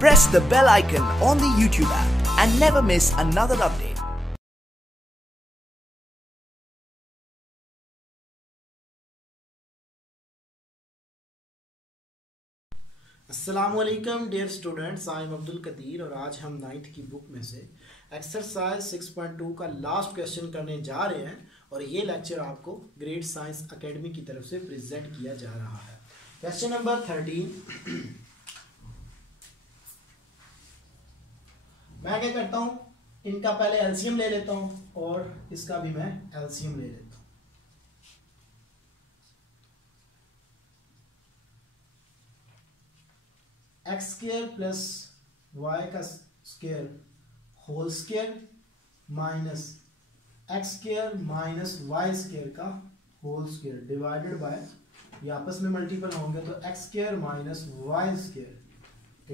Press the bell icon on the YouTube app and never miss another update. अस्सलामुअलैकुम dear students, I am Abdul Qadir और आज हम 9th की book में से एक्सरसाइज 6.2 का लास्ट क्वेश्चन करने जा रहे हैं और ये लेक्चर आपको ग्रेट साइंस एकेडमी की तरफ से प्रेजेंट किया जा रहा है। Question number 13। मैं क्या करता हूँ, इनका पहले एलसीएम ले लेता हूँ और इसका भी मैं एलसीएम ले लेता हूँ। एक्स स्क्वायर प्लस वाई का square whole square minus x square minus y square का होल स्क्वायर डिवाइडेड बाय, ये आपस में मल्टीपल होंगे तो x square minus y square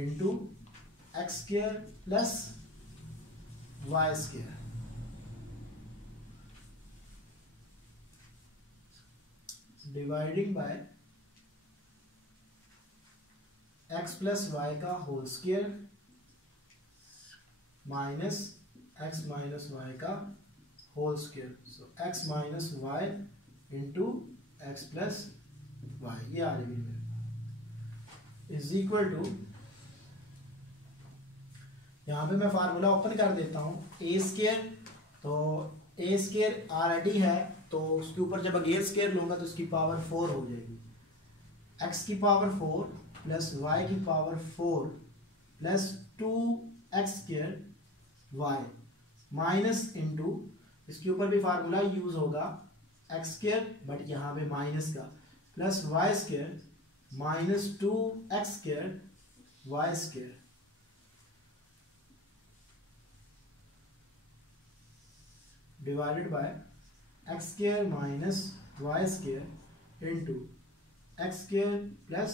into x square plus y square dividing by x plus y का whole square minus x minus y का whole square, so x minus y into x plus y, ये आ जाएगी मेरे पास is equal to, यहाँ पे मैं formula open कर देता हूँ ए स्क्वायर, तो ए स्क्वायर ऑलरेडी है तो उसके ऊपर जब अगेन स्क्वायर लूंगा तो उसकी पावर 4 हो जाएगी, x की पावर 4 प्लस वाई की power 4 plus 2x square y minus into, इसके ऊपर भी फार्मूला यूज होगा x स्क्वायर बट यहाँ पे माइनस का, plus y square minus 2x square y square divided by x square minus y square into x square plus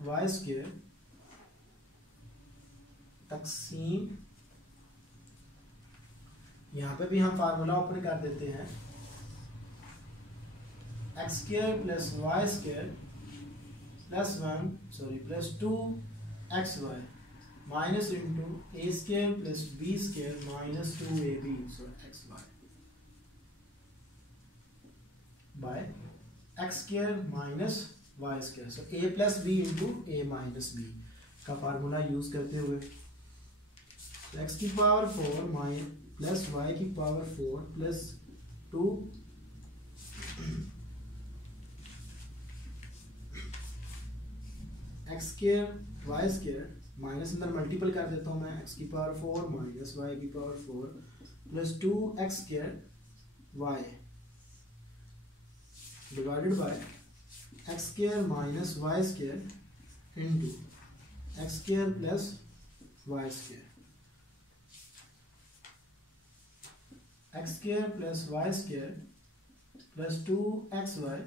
y square तकसीम, यहां पे भी हम फार्मूला ओपन कर देते हैं x square plus y square plus 1 plus 2 x y minus into a square plus b square minus 2ab, so x y by x square minus y square, so a plus b into a minus b का formula use करते हुए x की power 4 plus y की power 4 plus 2 x square y square minus अंदर multiple कर देता हूँ मैं, एक्स की पावर 4 माइनस वाई की power 4 plus 2 x square y divided by x square minus y square into x square plus y square, x square plus y square plus 2 x y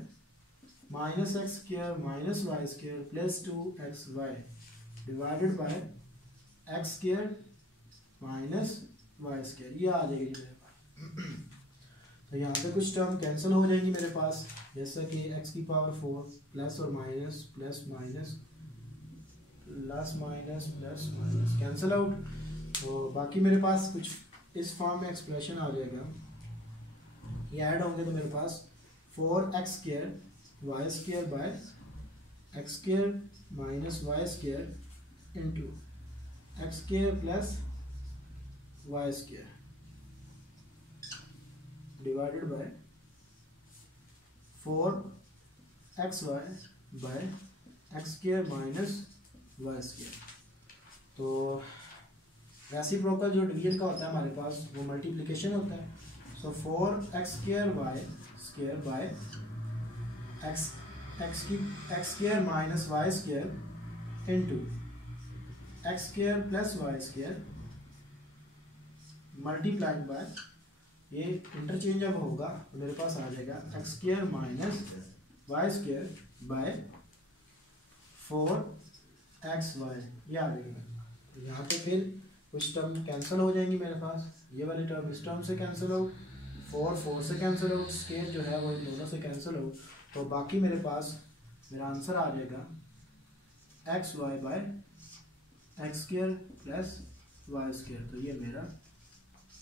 minus x square minus y square plus 2 x y divided by x square minus y square, ये आ जाएगी मेरे पास। तो यहाँ पे कुछ term cancel हो जाएंगी मेरे पास, जैसा कि x की पावर 4 प्लस और minus plus minus plus minus plus minus cancel out, तो बाकी मेरे पास कुछ इस फॉर्म में एक्सप्रेशन आ जाएगा, ये ऐड होंगे तो मेरे पास 4x square y square by x square minus y square into x square plus y square divided by 4xy by x square minus y square. तो रेसिप्रोकल जो डिवीजन का होता है हमारे पास वो मल्टीप्लिकेशन होता है, so 4x square y square by x square minus y square into x square plus y square multiplied by, ये इंटरचेंज अब होगा तो मेरे पास आ जाएगा x square minus y square by 4xy, ये आ जाएगा। तो यहाँ पे फिर कुछ टर्म कैंसिल हो जाएंगी मेरे पास, ये वाली टर्म इस टर्म से कैंसिल आउट, 4 से कैंसिल आउट, स्क्वायर जो है वो इन दोनों से कैंसिल आउट, तो बाकी मेरे पास मेरा आंसर आ जाएगा x y by x square plus y square. तो ये मेरा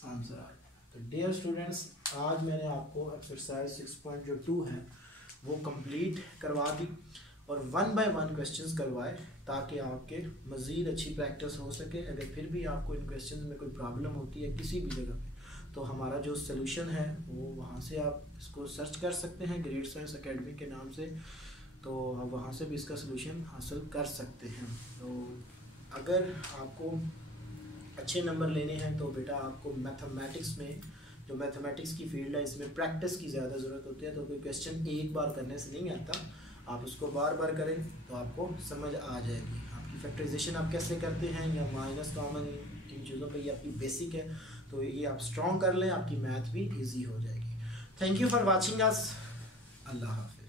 आंसर आ गया। तो डियर स्टूडेंट्स, आज मैंने आपको एक्सरसाइज 6.2 है वो कंप्लीट करवा दी और 1 बाय 1 क्वेश्चंस करवाए ताकि आपके मज़ीद अच्छी प्रैक्टिस हो सके। अगर फिर भी आपको इन क्वेश्चंस में कोई प्रॉब्लम होती है किसी भी जगह पे, तो हमारा जो सलूशन है वो वहाँ से आप इसको सर्च कर सकते हैं ग्रेट साइंस एकेडमी के नाम से, तो आप वहाँ से भी इसका सलूशन हासिल कर सकते हैं। तो अगर आपको अच्छे नंबर लेने हैं तो बेटा आपको मैथमेटिक्स में, जो मैथमेटिक्स की फील्ड है, इसमें प्रैक्टिस की ज़्यादा ज़रूरत होती है। तो कोई क्वेश्चन एक बार करने से नहीं आता, आप उसको बार बार करें तो आपको समझ आ जाएगी। आपकी फैक्टराइजेशन आप कैसे करते हैं या माइनस कॉमन, इन चीज़ों पे ये आपकी बेसिक है, तो ये आप स्ट्रॉन्ग कर लें, आपकी मैथ भी इजी हो जाएगी। Thank you for watching us. अल्लाह हाफ़िज़।